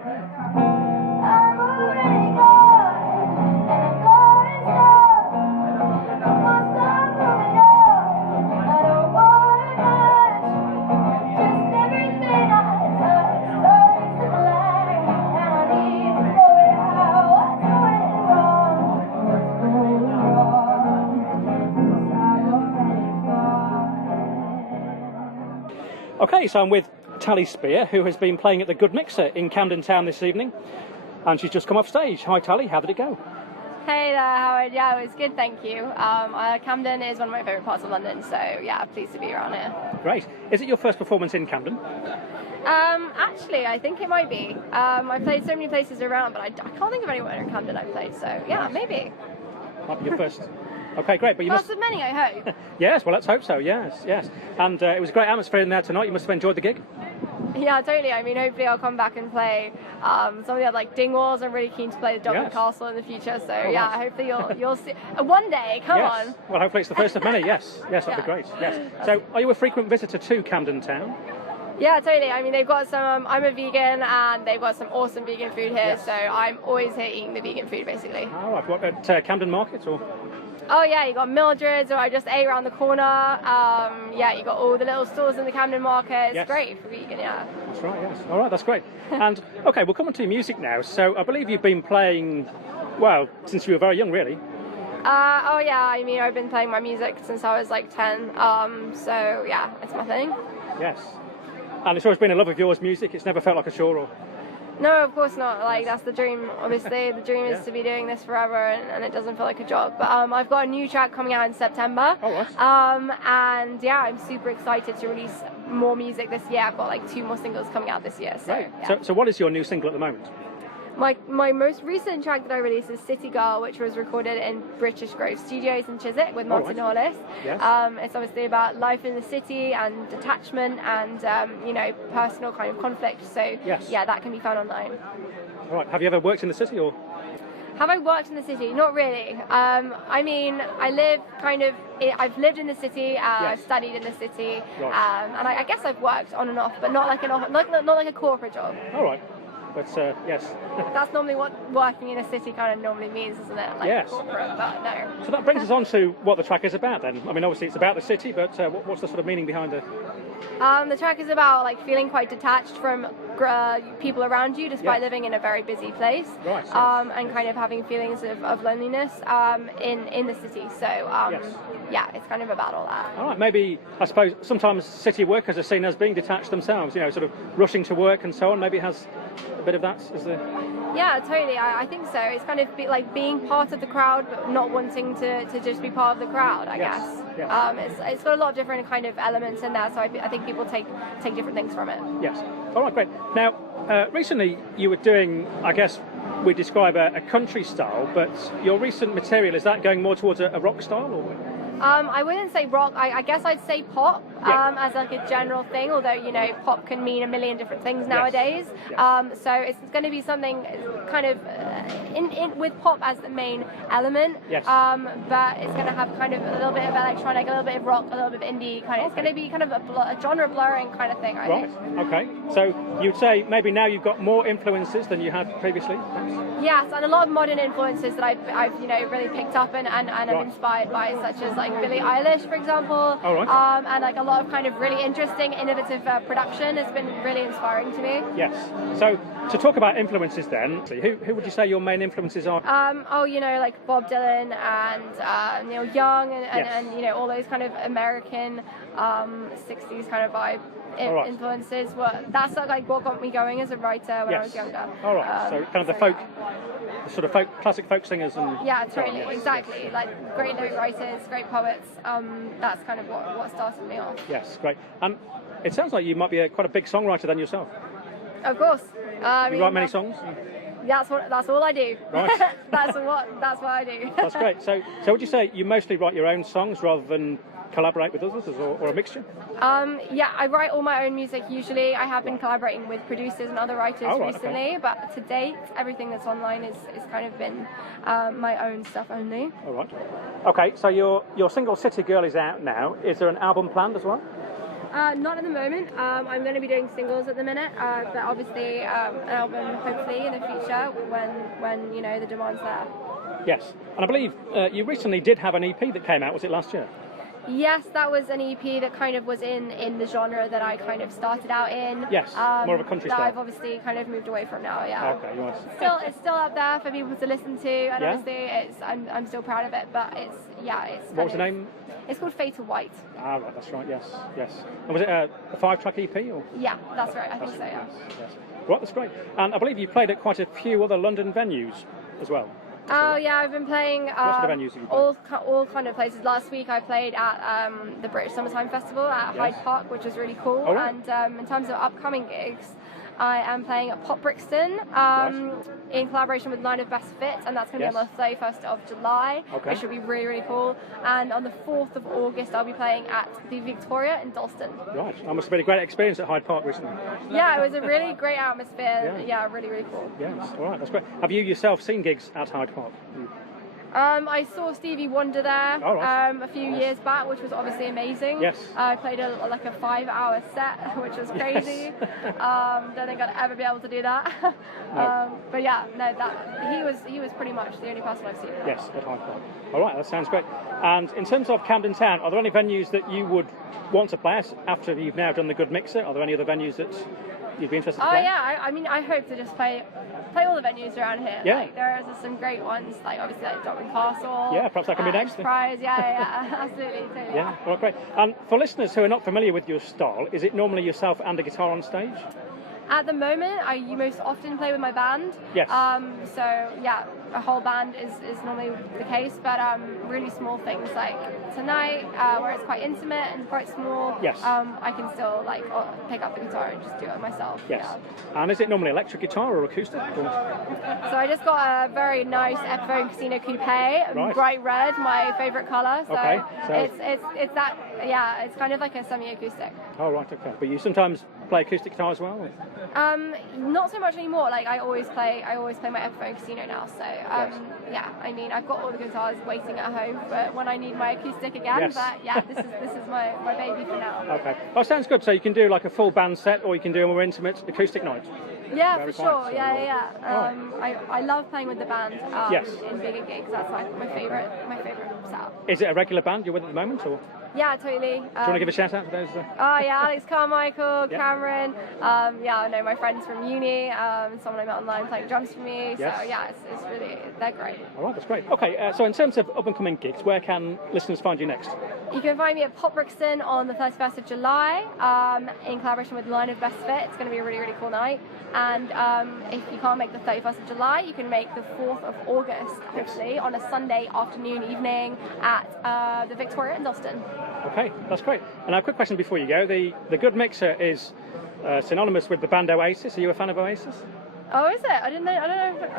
Okay, so I'm with Tally Spear, who has been playing at the Good Mixer in Camden Town this evening, and she's just come off stage. Hi Tally, how did it go? Hey there, Howard. Yeah, it was good, thank you. Camden is one of my favourite parts of London, so yeah, pleased to be around here. Great. Is it your first performance in Camden? Actually, I think it might be. I've played so many places around, but I can't think of anywhere in Camden I've played, so yeah, maybe. Might be your first. Okay, great. But you First must... of many, I hope. Yes, well, let's hope so, yes. And it was a great atmosphere in there tonight. You must have enjoyed the gig. Yeah, totally. I mean, hopefully I'll come back and play some of the other, like, Dingwalls. I'm really keen to play the Dublin Castle in the future, so yeah, hopefully you'll see. One day, come on. Well, hopefully it's the first of many, yes. Yes, that'd be great, yes. So, are you a frequent visitor to Camden Town? Yeah, totally. I mean, they've got some, I'm a vegan, and they've got some awesome vegan food here, so I'm always here eating the vegan food, basically. Oh, right. What, at Camden Market, or...? Oh yeah, you got Mildred's, or I just ate around the corner. Yeah, you got all the little stores in the Camden Market. It's great for vegan, yeah. That's right, yes. All right, that's great. And, okay, we'll come on to your music now. So I believe you've been playing, well, since you were very young, really. Oh yeah, I mean, I've been playing my music since I was like 10. So yeah, it's my thing. Yes. And it's always been a love of yours, music. It's never felt like a chore, or... No, of course not. Like, that's the dream, obviously. The dream is to be doing this forever, and it doesn't feel like a job. But I've got a new track coming out in September. Oh, right. And yeah, I'm super excited to release more music this year. I've got like 2 more singles coming out this year. So, right. Yeah. So what is your new single at the moment? My most recent track that I released is City Girl, which was recorded in British Grove Studios in Chiswick with Martin Hollis. Yes. It's obviously about life in the city and detachment and, you know, personal kind of conflict. So, yeah, that can be found online. All right. Have you ever worked in the city, or...? Have I worked in the city? Not really. I mean, I've lived in the city, I've studied in the city, and I guess I've worked on and off, but not like not like a corporate job. All right. But yes. That's normally what working in a city kind of normally means, isn't it? Like corporate, but no. So that brings us on to what the track is about then. I mean, obviously it's about the city, but what's the sort of meaning behind it? The track is about like feeling quite detached from people around you, despite living in a very busy place, and kind of having feelings of loneliness in the city. So yeah, it's kind of about all that. All right, maybe I suppose sometimes city workers are seen as being detached themselves. You know, sort of rushing to work and so on. Maybe it has a bit of that as the... Yeah, totally. I think so. It's kind of like being part of the crowd, but not wanting to just be part of the crowd, I guess. Yes. It's got a lot of different kind of elements in there, so I think people take different things from it. Yes. All right, great. Now, recently you were doing, I guess we describe a country style, but your recent material, is that going more towards a rock style, or...? I wouldn't say rock. I guess I'd say pop as like a general thing, although, you know, pop can mean a million different things nowadays. So it's going to be something kind of in with pop as the main element, but it's going to have kind of a little bit of electronic, a little bit of rock, a little bit of indie kind of. It's going to be kind of a genre blurring kind of thing, I think. Okay. So you'd say maybe now you've got more influences than you had previously? Yes, and a lot of modern influences that I've you know, really picked up and am inspired by, such as like Billie Eilish, for example, and like a lot of kind of really interesting, innovative production has been really inspiring to me. Yes. So to talk about influences then, who would you say your main influences are? You know, like Bob Dylan and Neil Young and you know, all those kind of American 60s kind of vibe influences. That's like what got me going as a writer when I was younger. All right. So kind of the folk, the sort of classic folk singers and... Yeah, totally, exactly. Like great lyric writers, great poets. That's kind of what started me off. Yes, great. And it sounds like you might be quite a big songwriter then yourself. Of course. You write many songs? That's all I do. Right. that's what I do. That's great. So would you say you mostly write your own songs rather than collaborate with others, or a mixture? Yeah, I write all my own music usually. I have been collaborating with producers and other writers recently, but to date, everything that's online is kind of been my own stuff only. All right. Okay, so your single City Girl is out now. Is there an album planned as well? Not at the moment. I'm going to be doing singles at the minute, but obviously an album hopefully in the future when you know the demand's there. Yes, and I believe you recently did have an EP that came out. Was it last year? Yes, that was an EP that kind of was in the genre that I kind of started out in. Yes, more of a country that style. I've obviously kind of moved away from now. Yeah. Okay, you want It's still up there for people to listen to, and Yeah? obviously I'm still proud of it. But it's. What was the name? It's called Fade to White. Ah, right, that's right. Yes, yes. And was it a 5-track EP or? Yeah, that's right. I think so. Yeah. Yes. Right, that's great. And I believe you played at quite a few other London venues as well. Oh yeah, I've been playing What sort of venues have you played? all kind of places. Last week I played at the British Summertime Festival at Hyde Park, which was really cool. Oh, right. And in terms of upcoming gigs, I am playing at Pop Brixton in collaboration with Line of Best Fit, and that's going to be on the 31st of July, which should be really, really cool. And on the 4th of August, I'll be playing at the Victoria in Dalston. Right, that must have been a great experience at Hyde Park recently. Yeah, it was a really great atmosphere. Yeah, really, really cool. Yes, all right, that's great. Have you yourself seen gigs at Hyde Park? I saw Stevie Wonder there a few years back, which was obviously amazing. Yes. I played a 5-hour set, which was crazy. Don't think I'd ever be able to do that. But yeah, no, he was pretty much the only person I've seen. Yes, at Hyde Park. All right, that sounds great. And in terms of Camden Town, are there any venues that you would want to play at after you've now done the Good Mixer? Are there any other venues that you'd be interested in playing? I mean, I hope to just play all the venues around here. Yeah. Like, there are some great ones, like obviously like Dublin Castle. Yeah, perhaps that can be next. Enterprise, yeah, absolutely, totally. Yeah, well, great. And for listeners who are not familiar with your style, is it normally yourself and a guitar on stage? At the moment, I most often play with my band. Yes. So yeah, a whole band is normally the case, but really small things like tonight, where it's quite intimate and quite small. Yes. I can still pick up the guitar and just do it myself. Yes. Yeah. And is it normally electric guitar or acoustic? So I just got a very nice Epiphone Casino Coupe, bright red, my favourite colour. So, it's that. Yeah, it's kind of like a semi-acoustic. Oh right, okay. But you sometimes play acoustic guitar as well? Or? Not so much anymore. Like I always play my Epiphone Casino now. So yeah, I mean I've got all the guitars waiting at home, but when I need my acoustic again. Yes. But yeah, this is my baby for now. Okay. Oh, sounds good. So you can do like a full band set, or you can do a more intimate acoustic night. Yeah, Very for fine. sure. So, Yeah. I love playing with the band in bigger gigs. That's like my favorite setup. Is it a regular band you're with at the moment, or? Yeah, totally. Do you want to give a shout out to those? Oh yeah, Alex Carmichael, Cameron. I know my friends from uni. Someone I met online playing drums for me. Yes. So yeah, it's really, they're great. All right, that's great. Okay, so in terms of up and coming gigs, where can listeners find you next? You can find me at Pop Brixton on the 31st of July in collaboration with Line of Best Fit. It's going to be a really, really cool night. And if you can't make the 31st of July, you can make the 4th of August, hopefully, on a Sunday afternoon, evening at the Victoria in Dalston. Okay, that's great. And a quick question before you go. The Good Mixer is synonymous with the band Oasis. Are you a fan of Oasis? Oh, is it? I don't know.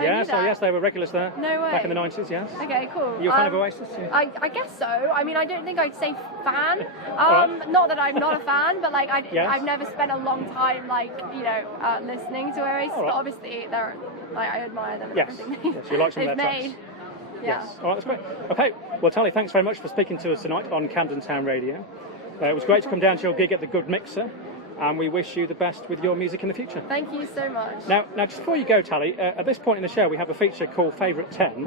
Yes, yes, they were regulars there. No way. Back in the 90s, yes. Okay, cool. Are you a fan of Oasis? Yeah. I guess so. I mean, I don't think I'd say fan. Right. Not that I'm not a fan, but like Yes. I've never spent a long time listening to Oasis. All right. But obviously, they're I admire them. And Yes. everything Yes, you like some of they've their made. tracks. Yeah. Yes. All right, that's great. Okay, well, Tally, thanks very much for speaking to us tonight on Camden Town Radio. It was great to come down to your gig at the Good Mixer, and we wish you the best with your music in the future. Thank you so much. Now, just before you go, Tally, at this point in the show, we have a feature called Favourite 10,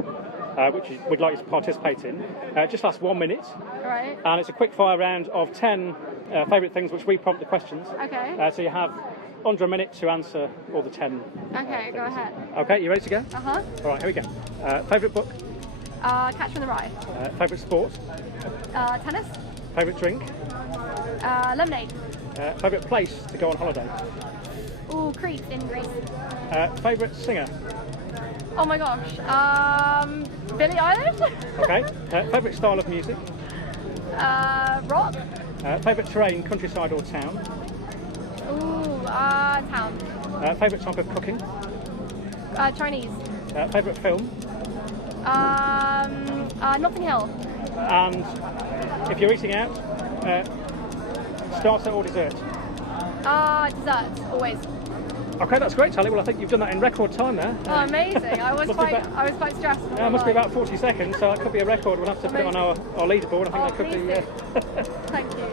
which we'd like you to participate in. Just lasts 1 minute. All right. And it's a quick fire round of 10 favourite things which we prompt the questions. Okay. So you have under a minute to answer all the 10. Okay, go ahead. Okay, you ready to go? Uh-huh. All right, here we go. Favourite book? Catch from the Rye. Favourite sport? Tennis. Favourite drink? Lemonade. Favourite place to go on holiday? Ooh, Crete in Greece. Favourite singer? Oh my gosh. Billie Eilish. Okay. Favourite style of music? Rock. Favourite terrain, countryside or town? Ooh, town. Favourite type of cooking? Chinese. Favourite film? Notting Hill. And if you're eating out, starter or dessert? Dessert, always. Okay, that's great, Tally. Well, I think you've done that in record time there. Oh, amazing! I was quite stressed. Yeah, it must be about 40 seconds, so that could be a record. We'll have to put it on our leaderboard. I think that could please be. do. Thank you.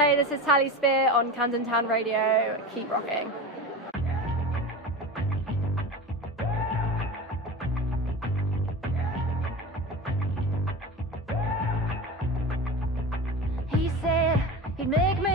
Hey, this is Tally Spear on Camden Town Radio. Keep rocking. He said he'd make me